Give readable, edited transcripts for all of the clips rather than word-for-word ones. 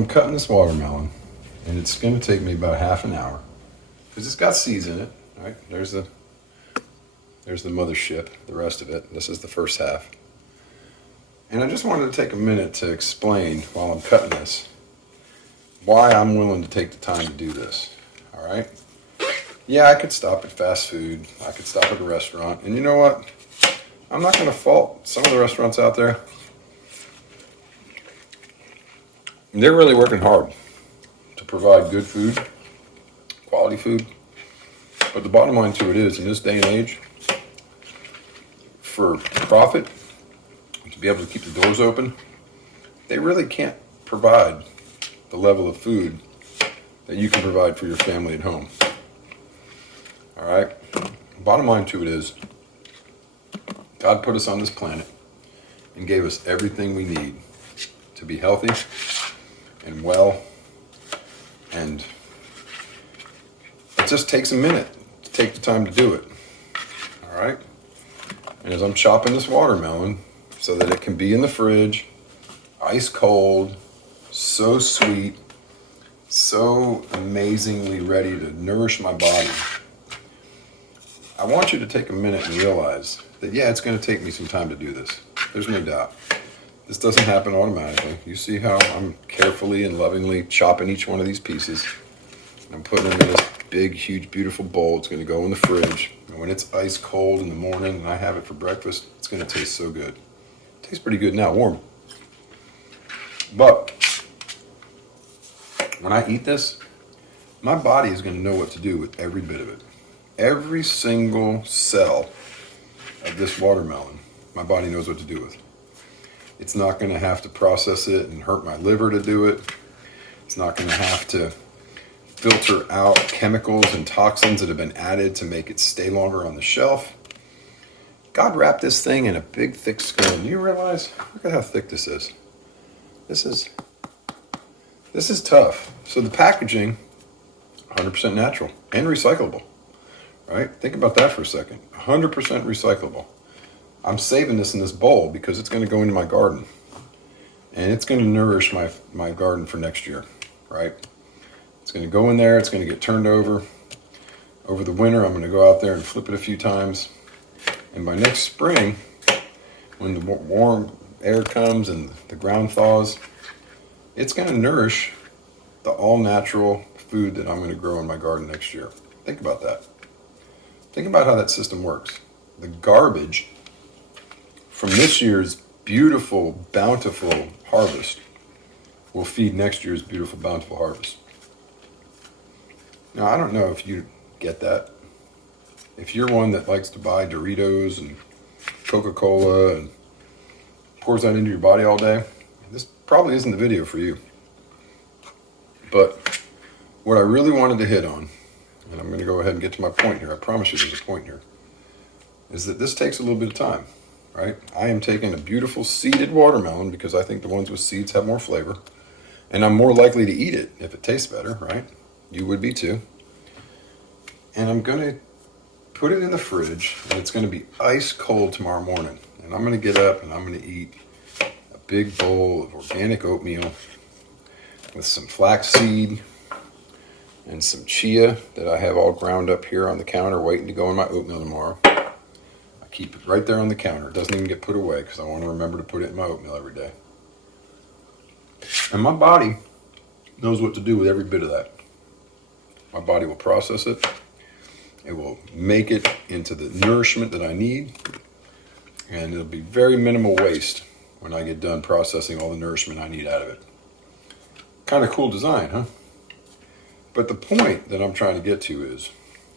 I'm cutting this watermelon, and it's going to take me about half an hour because it's got seeds in it. Right? There's the mothership, the rest of it. This is the first half. And I just wanted to take a minute to explain while I'm cutting this why I'm willing to take the time to do this. All right? Yeah, I could stop at fast food. I could stop at a restaurant. And you know what? I'm not going to fault some of the restaurants out there. They're really working hard to provide good food, quality food. But the bottom line to it is, in this day and age, for profit, to be able to keep the doors open, they really can't provide the level of food that you can provide for your family at home. All right? Bottom line to it is, God put us on this planet and gave us everything we need to be healthy and well, and it just takes a minute to take the time to do it. All right? And as I'm chopping this watermelon so that it can be in the fridge, ice cold, so sweet, so amazingly ready to nourish my body, I want you to take a minute and realize that, yeah, it's going to take me some time to do this. There's no doubt. This doesn't happen automatically. You see how I'm carefully and lovingly chopping each one of these pieces. I'm putting them in this big, huge, beautiful bowl. It's going to go in the fridge. And when it's ice cold in the morning and I have it for breakfast, it's going to taste so good. It tastes pretty good now, warm. But when I eat this, my body is going to know what to do with every bit of it. Every single cell of this watermelon, my body knows what to do with. It's not going to have to process it and hurt my liver to do it. It's not going to have to filter out chemicals and toxins that have been added to make it stay longer on the shelf. God wrapped this thing in a big, thick scone. You realize? Look at how thick this is. This is tough. So the packaging, 100% natural and recyclable. Right? Think about that for a second. 100% recyclable. I'm saving this in this bowl because it's going to go into my garden. And it's going to nourish my garden for next year. Right? It's going to go in there. It's going to get turned over. Over the winter, I'm going to go out there and flip it a few times. And by next spring, when the warm air comes and the ground thaws, it's going to nourish the all-natural food that I'm going to grow in my garden next year. Think about that. Think about how that system works. The garbage from this year's beautiful, bountiful harvest will feed next year's beautiful, bountiful harvest. Now, I don't know if you get that. If you're one that likes to buy Doritos and Coca-Cola and pours that into your body all day, this probably isn't the video for you. But what I really wanted to hit on, and I'm going to go ahead and get to my point here. I promise you there's a point here. Is that this takes a little bit of time, right? I am taking a beautiful seeded watermelon because I think the ones with seeds have more flavor. And I'm more likely to eat it if it tastes better, right? You would be too. And I'm going to put it in the fridge, and it's going to be ice cold tomorrow morning. And I'm going to get up and I'm going to eat a big bowl of organic oatmeal with some flaxseed and some chia that I have all ground up here on the counter waiting to go in my oatmeal tomorrow. I keep it right there on the counter. It doesn't even get put away because I want to remember to put it in my oatmeal every day. And my body knows what to do with every bit of that. My body will process it. It will make it into the nourishment that I need. And it'll be very minimal waste when I get done processing all the nourishment I need out of it. Kind of cool design, huh? But the point that I'm trying to get to is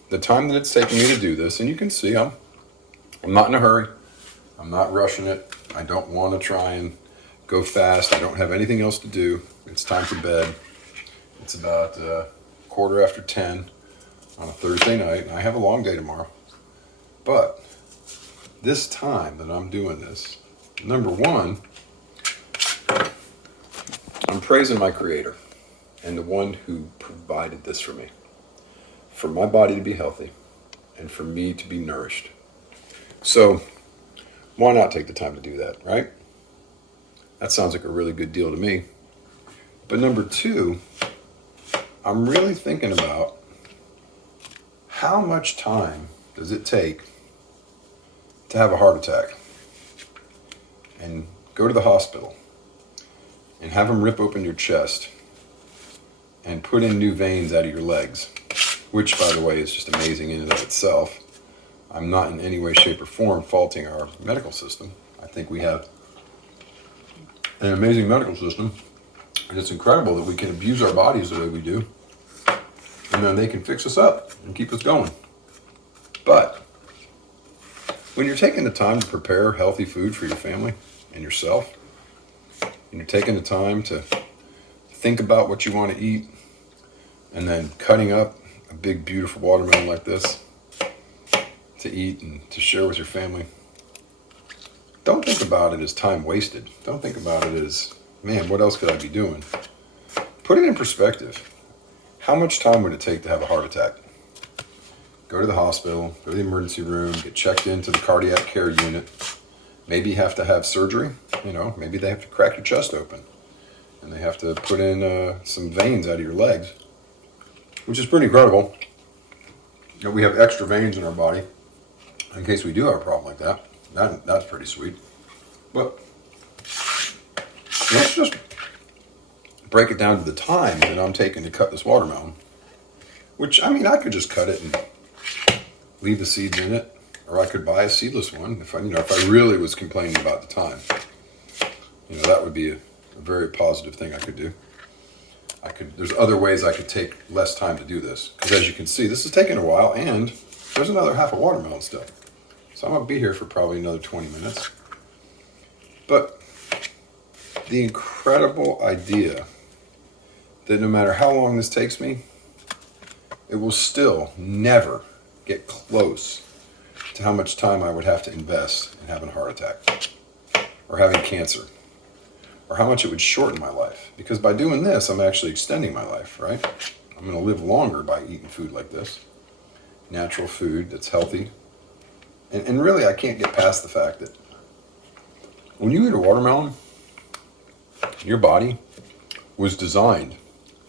the time that it's taking me to do this, and you can see I'm not in a hurry. I'm not rushing it. I don't want to try and go fast. I don't have anything else to do. It's time for bed. It's about 10:15 on a Thursday night, and I have a long day tomorrow. But this time that I'm doing this, number one, I'm praising my Creator and the one who provided this for me, for my body to be healthy and for me to be nourished. So why not take the time to do that, right? That sounds like a really good deal to me. But number two, I'm really thinking about how much time does it take to have a heart attack and go to the hospital and have them rip open your chest and put in new veins out of your legs, which, by the way, is just amazing in and of itself. I'm not in any way, shape, or form faulting our medical system. I think we have an amazing medical system, and it's incredible that we can abuse our bodies the way we do, and then they can fix us up and keep us going. But when you're taking the time to prepare healthy food for your family and yourself, and you're taking the time to think about what you want to eat, and then cutting up a big, beautiful watermelon like this to eat and to share with your family, don't think about it as time wasted. Don't think about it as, man, what else could I be doing? Put it in perspective. How much time would it take to have a heart attack? Go to the hospital, go to the emergency room, get checked into the cardiac care unit. Maybe you have to have surgery. Maybe they have to crack your chest open and they have to put in some veins out of your legs, which is pretty incredible. We have extra veins in our body in case we do have a problem like that. That's pretty sweet. But let's just break it down to the time that I'm taking to cut this watermelon, which, I could just cut it and leave the seeds in it, or I could buy a seedless one if I really was complaining about the time. That would be a very positive thing I could do. There's other ways I could take less time to do this, because as you can see, this is taking a while, and there's another half a watermelon still. So I'm gonna be here for probably another 20 minutes. But the incredible idea that no matter how long this takes me, it will still never get close to how much time I would have to invest in having a heart attack or having cancer, or how much it would shorten my life. Because by doing this, I'm actually extending my life, right? I'm going to live longer by eating food like this. Natural food that's healthy. And really, I can't get past the fact that when you eat a watermelon, your body was designed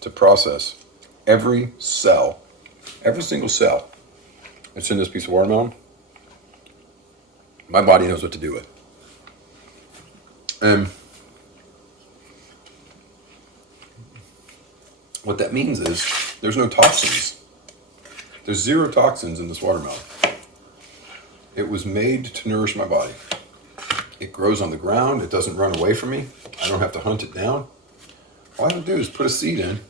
to process every cell, every single cell that's in this piece of watermelon. My body knows what to do with. And what that means is there's no toxins. There's 0 toxins in this watermelon. It was made to nourish my body. It grows on the ground. It doesn't run away from me. I don't have to hunt it down. All I have to do is put a seed in,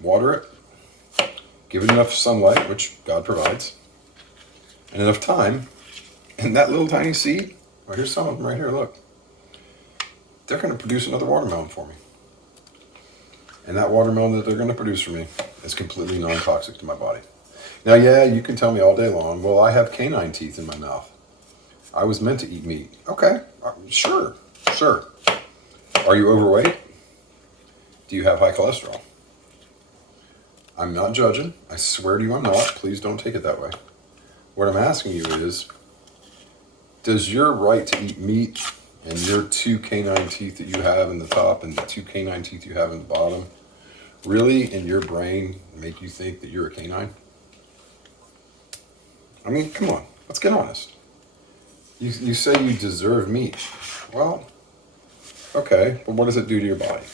water it, give it enough sunlight, which God provides, and enough time, and that little tiny seed, well, here's some of them right here, look. They're going to produce another watermelon for me. And that watermelon that they're going to produce for me is completely non-toxic to my body. Now, yeah, you can tell me all day long, well, I have canine teeth in my mouth. I was meant to eat meat. Okay, sure. Are you overweight? Do you have high cholesterol? I'm not judging. I swear to you I'm not. Please don't take it that way. What I'm asking you is, does your right to eat meat and your 2 canine teeth that you have in the top and the 2 canine teeth you have in the bottom really in your brain make you think that you're a canine? Come on, let's get honest. You say you deserve meat. Well, okay, but what does it do to your body?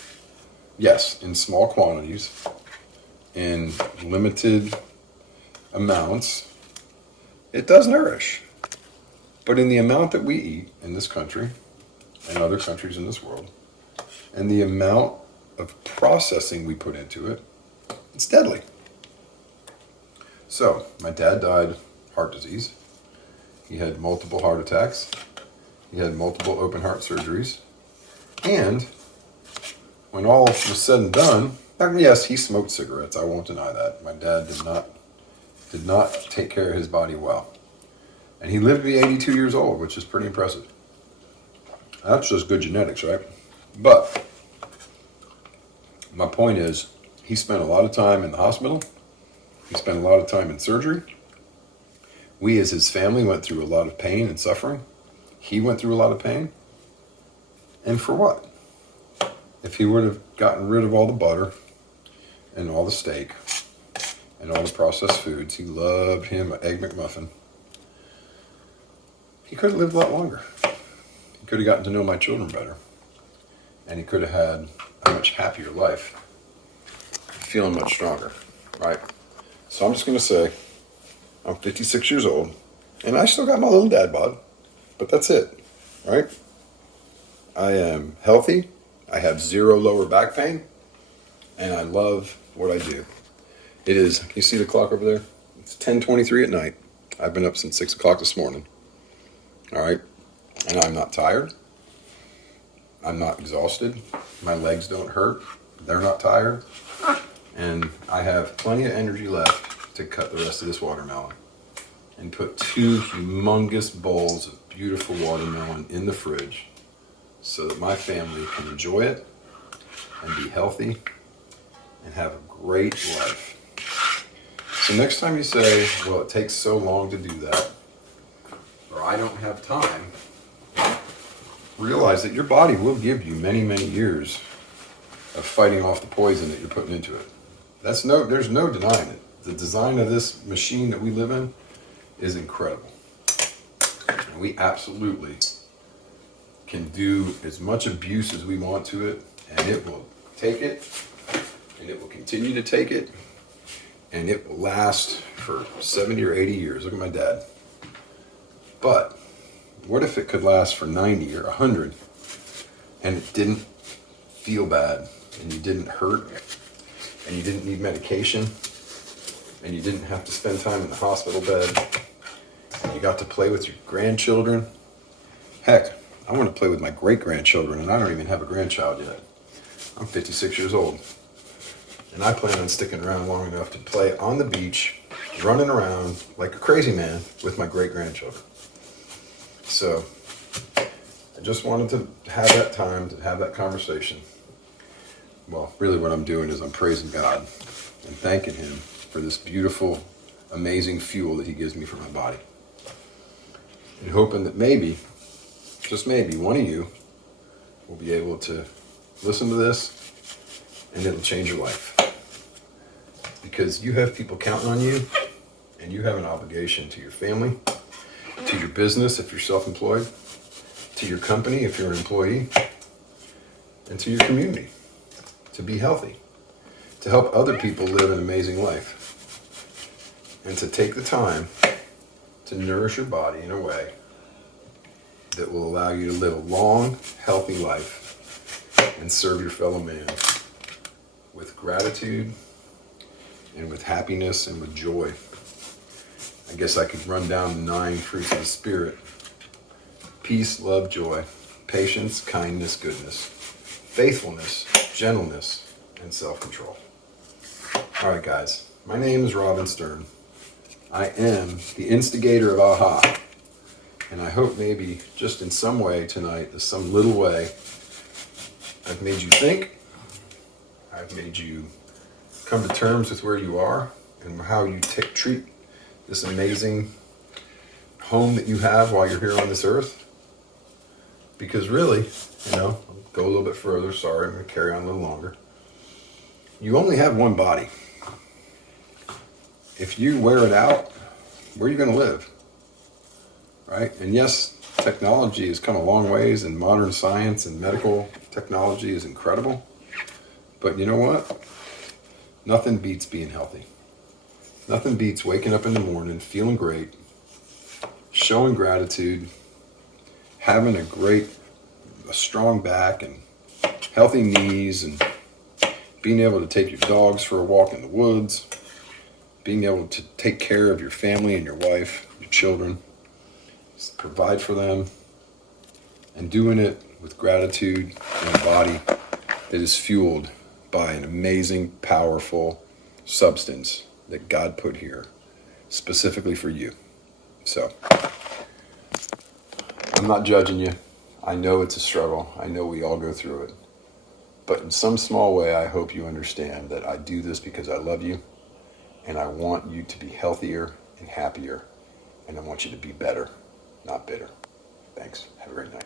Yes, in small quantities, in limited amounts, it does nourish. But in the amount that we eat in this country and other countries in this world, and the amount of processing we put into it, it's deadly. So, my dad died of heart disease. He had multiple heart attacks. He had multiple open heart surgeries. And when all was said and done, yes, he smoked cigarettes. I won't deny that. My dad did not take care of his body well. And he lived to be 82 years old, which is pretty impressive. That's just good genetics, right? But my point is, he spent a lot of time in the hospital. He spent a lot of time in surgery. We as his family went through a lot of pain and suffering. He went through a lot of pain. And for what? if he would have gotten rid of all the butter and all the steak and all the processed foods, he loved him an Egg McMuffin, he could have lived a lot longer. He could have gotten to know my children better. And he could have had a much happier life, feeling much stronger, right? So I'm just going to say, I'm 56 years old, and I still got my little dad bod, but that's it, right? I am healthy, I have 0 lower back pain, and I love what I do. It is, can you see the clock over there? It's 10:23 at night. I've been up since 6 o'clock this morning, all right? And I'm not tired. I'm not exhausted. My legs don't hurt. They're not tired. And I have plenty of energy left to cut the rest of this watermelon and put 2 humongous bowls of beautiful watermelon in the fridge so that my family can enjoy it and be healthy and have a great life. So next time you say, well, it takes so long to do that, or I don't have time, realize that your body will give you many, many years of fighting off the poison that you're putting into it. There's no denying it. The design of this machine that we live in is incredible. And we absolutely can do as much abuse as we want to it, and it will take it, and it will continue to take it, and it will last for 70 or 80 years. Look at my dad. But what if it could last for 90 or 100 and it didn't feel bad and you didn't hurt and you didn't need medication and you didn't have to spend time in the hospital bed and you got to play with your grandchildren? Heck, I want to play with my great-grandchildren, and I don't even have a grandchild yet. I'm 56 years old, and I plan on sticking around long enough to play on the beach, running around like a crazy man with my great-grandchildren. So I just wanted to have that time, to have that conversation. Well, really what I'm doing is I'm praising God and thanking him for this beautiful, amazing fuel that he gives me for my body. And hoping that maybe, just maybe, one of you will be able to listen to this and it'll change your life. Because you have people counting on you, and you have an obligation to your family, to your business if you're self-employed, to your company if you're an employee, and to your community to be healthy, to help other people live an amazing life, and to take the time to nourish your body in a way that will allow you to live a long, healthy life and serve your fellow man with gratitude and with happiness and with joy. I guess I could run down the 9 fruits of the Spirit: peace, love, joy, patience, kindness, goodness, faithfulness, gentleness, and self-control. All right, guys, my name is Robin Stern. I am the instigator of AHA, and I hope maybe just in some way tonight, in some little way, I've made you think, I've made you come to terms with where you are and how you treat this amazing home that you have while you're here on this earth. Because really, I'll go a little bit further. Sorry, I'm going to carry on a little longer. You only have one body. If you wear it out, where are you going to live? Right? And yes, technology has come a long ways, and modern science and medical technology is incredible. But you know what? Nothing beats being healthy. Nothing beats waking up in the morning, feeling great, showing gratitude, having a strong back and healthy knees, and being able to take your dogs for a walk in the woods, being able to take care of your family and your wife, your children, provide for them, and doing it with gratitude and a body that is fueled by an amazing, powerful substance that God put here specifically for you. So, I'm not judging you. I know it's a struggle. I know we all go through it. But in some small way, I hope you understand that I do this because I love you, and I want you to be healthier and happier, and I want you to be better, not bitter. Thanks. Have a great night.